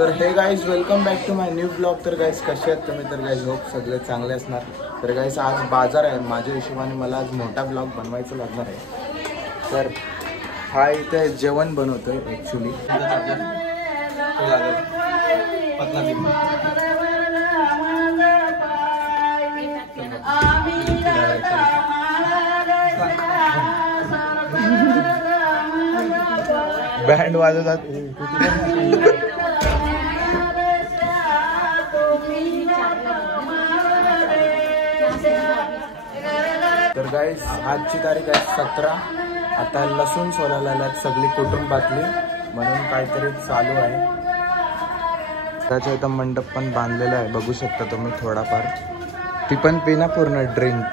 तर हे guys welcome back to my new blog. तर गाईज कसे आहेत तुम्ही? तर गाईज होप सगळे चांगले असणार. तर गाईज आज बाजार आहे, माझ्या हिशोबाने मला आज मोठा ब्लॉग बनवायचं लागणार आहे. तर हा इथे जेवण बनवतोय ॲक्च्युली. बँड वाजवतात. तर गाईस आजची तारीख आहे 17. आता लसूण सोलायला आल्यात सगळी कुटुंबातली, म्हणून काहीतरी चालू आहे. त्याच्या इथं मंडप पण बांधलेला आहे, बघू शकता तुम्ही थोडाफार. ती पण पिना पूर्ण ड्रिंक.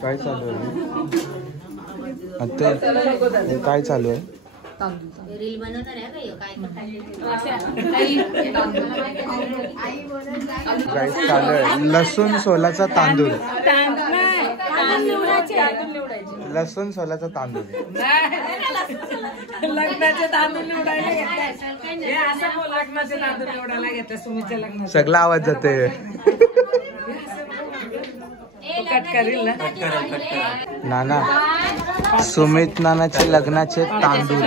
काय चालू आहे आता? काय चालू आहे? रील बनवणार आहे काय चालू आहे? लसूण सोलाचा तांदूळ. लसूण सोलाचा तांदूळ. लग्नाचे तांदूळ निवडायला घेतले. असं लग्नाचे तांदूळ निवडायला घेतले. सुमीच्या लग्नात सगळा आवाज जाते. नाना, सुमित नानाचे लग्नाचे तांदूळ.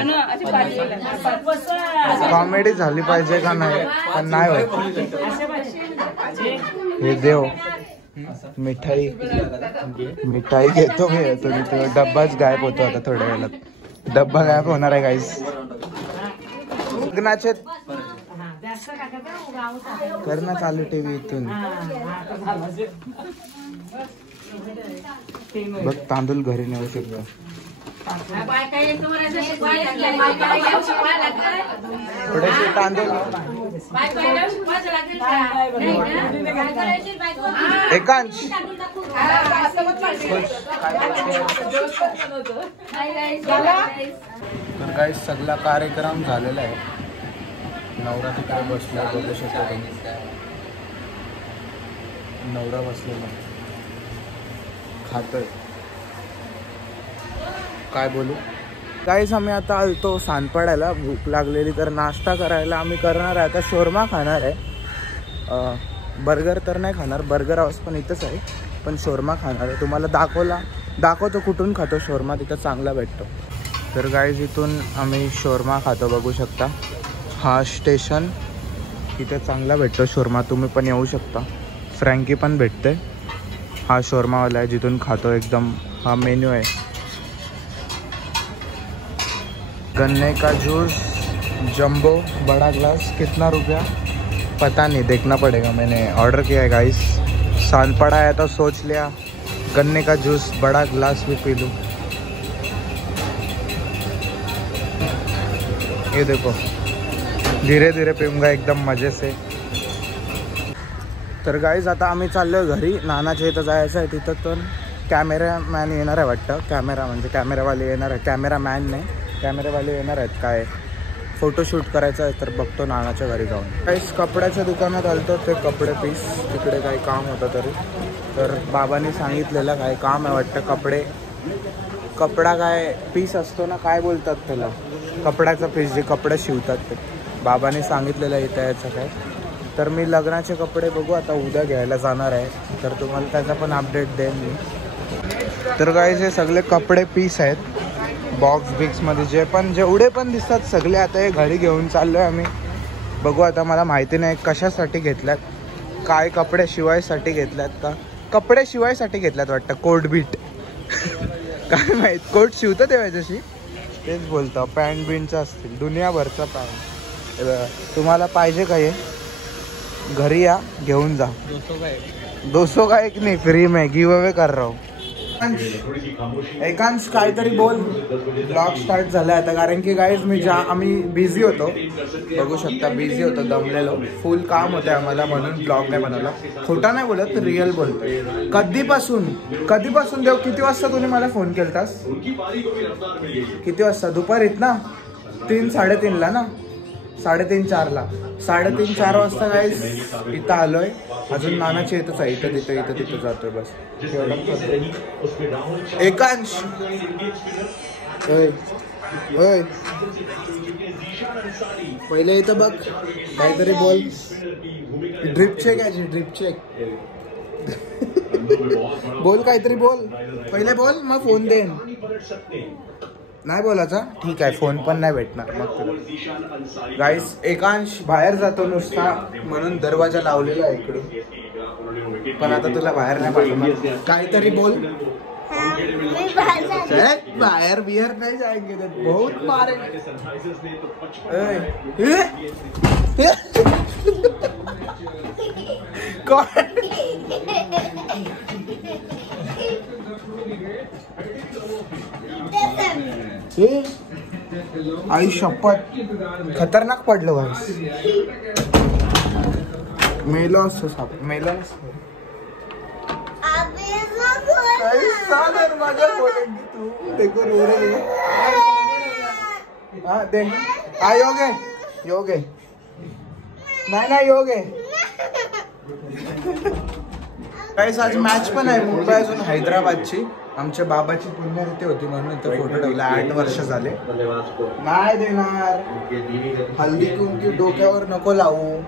कॉमेडी झाली पाहिजे का नाही, पण नाही होत. हे देव मिठाई घेतो मी. थोडी डब्बाच गायब होतो आता थोड्या वेळात. डब्बा गायब होणार आहे गाईस. लग्नाचे करणं चालू टीव्ही इथून. बघ तांदूळ घरी नेऊ शकतो. थोडेसे तांदूळ. एकांश तर काही सगळा कार्यक्रम झालेला आहे. नवरा तिकडे बसला, बघू शकता तुम्ही. नवरा बसलेला खातोय. काय बोलू गाईस, आम्ही आता आलतो सानपाड्याला. भूक लागलेली, तर नाश्ता करायला आम्ही करणार आहे आता शोरमा खाणार आहे. बर्गर तर नाही खाणार, बर्गर हाऊस पण इथंच आहे, पण शोरमा खाणार आहे. तुम्हाला दाखवतो कुठून खातो शोरमा, तिथं चांगला भेटतो. तर गाईस इथून आम्ही शोरमा खातो, बघू शकता. हा स्टेशन, इथे चांगला भेटतो शोरमा, तुम्ही पण येऊ शकता. फ्रँकी पण भेटते. हा शोरमावाला आहे जिथून खातो एकदम. हा मेन्यू है. गन्ने का जूस जंबो बड़ा ग्लास. कितना रुपया पता नहीं, देखना पड़ेगा. मैंने ऑर्डर किया है गाइस. सांद पड़ा है तो सोच लिया गन्ने का जूस बड़ा ग्लास भी पी लूँ. ये देखो, धीरे धीरे पीऊँगा एकदम मजे से. तर गाईज आता आम्ही चाललो घरी. नानाच्या इथं जायचं आहे. तिथं तर कॅमेरामॅन येणार आहे वाटतं. कॅमेरावाले येणार आहे. कॅमेरामॅन नाही, कॅमेरावाले येणार आहेत. काय फोटोशूट करायचं आहे, तर बघतो नानाच्या घरी जाऊन. काहीच कपड्याच्या दुकानात आलतो, ते कपडे पीस. तिकडे काही काम होतं तरी. तर बाबांनी सांगितलेलं काय काम आहे वाटतं. कपडा काय पीस असतो ना, काय बोलतात त्याला, कपड्याचा पीस, जे कपडे शिवतात ते. बाबांनी सांगितलेलं इथं याचं काय. तर मी लग्नाचे कपडे बघू आता उद्या घ्यायला जाणार आहे, तर तुम्हाला त्याचा पण अपडेट देईन मी. तर गाईज हे सगळे कपडे पीस आहेत बॉक्स बिक्समध्ये. जेवढे पण दिसतात सगळे आता हे घरी घेऊन चाललो आहे आम्ही. बघू आता, मला माहिती नाही कशासाठी घेतल्यात, काय कपडे शिवायसाठी घेतल्यात का. कपडे शिवायसाठी घेतल्यात वाटतं, कोट बीट. काय माहीत, कोट शिवतं तेव्हा जशी तेच बोलतो. पॅन्ट बिंटचं असतील, दुनियाभरचा पॅन्ट. तुम्हाला पाहिजे का हे? घरी या, घेऊन जा. 200 का एक नहीं, फ्री में गिव अवे कर रहा हूँ. एकांश काहीतरी बोल. ब्लॉग स्टार्ट झाला आता, कारण की गाईज आम्ही बिझी होतो, बघू शकता बिझी होतो, दमलेलो, फुल काम होतं आम्हाला, म्हणून ब्लॉग नाही बनवला. खोटा नाही बोलत, रिअल बोलतोय. कधीपासून देव किती वाजता तुम्ही मला फोन केलतास? किती वाजता? दुपारीत ना, 3-3:30ला ना, 3:30-4ला, 3:30-4 वाजता गाईज इथं आलोय. अजून नानाची इथंच आहे, इथं तिथं जातोय बस. एकांश होय पहिले इथं बघ, काहीतरी बोल. ड्रिप चेक आहे, ड्रिप चेक बोल, काहीतरी बोल पहिले बोल, मग फोन देईन. नाही बोलायचा? ठीक आहे, फोन पण नाही भेटणार मग तुला. गाईस एकांश बाहेर जातो नुसता, म्हणून दरवाजा लावलेला आहे इकडून, पण आता तुला बाहेर नाही पाठवणार. काहीतरी बोल. बाहेर बिहार नाही जाएंगे, बहुत मारे. आई शपथ, खतरनाक पडलं भाई. मेलो असतो साप, मेलो नसतो. योग आहे नाही योग आहे. काही आज मॅच पण आहे मुंबई अजून हैदराबादची. आमच्या बाबाची पुण्यतिथी होती म्हणून इथं फोटो ठेवला. 8 वर्ष झाले. नाही देणार. हल्दी कुंकी डोक्यावर नको लावू.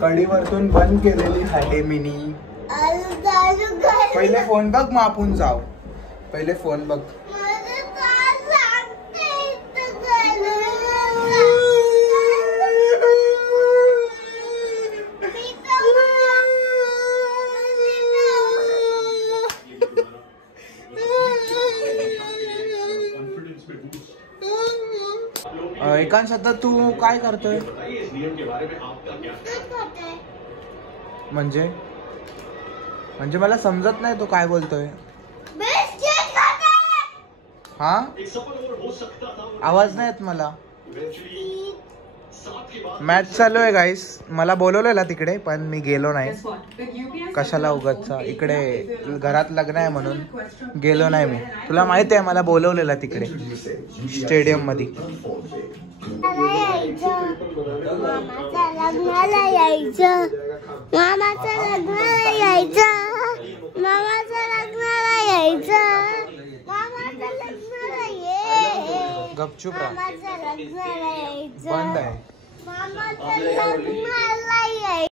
कढीवरतून बंद केलेली आहे मिनी. पहिले फोन बघ, मग आपण जाऊ. पहिले फोन बघ. एकांश आता तू काय करतोय? म्हणजे मला समजत नाही तो काय बोलतोय. हा आवाज नाही येत मला. मॅच चालू आहे गाईस. मला बोलवलेला तिकडे, पण मी गेलो नाही. कशाला उगाचचा, इकडे घरात लग्न आहे म्हणून गेलो नाही मी. तुला माहिती आहे मला बोलवलेला तिकडे स्टेडियम मध्ये. लग्नाला यायचं. गपचूप राहा, बंद आहे.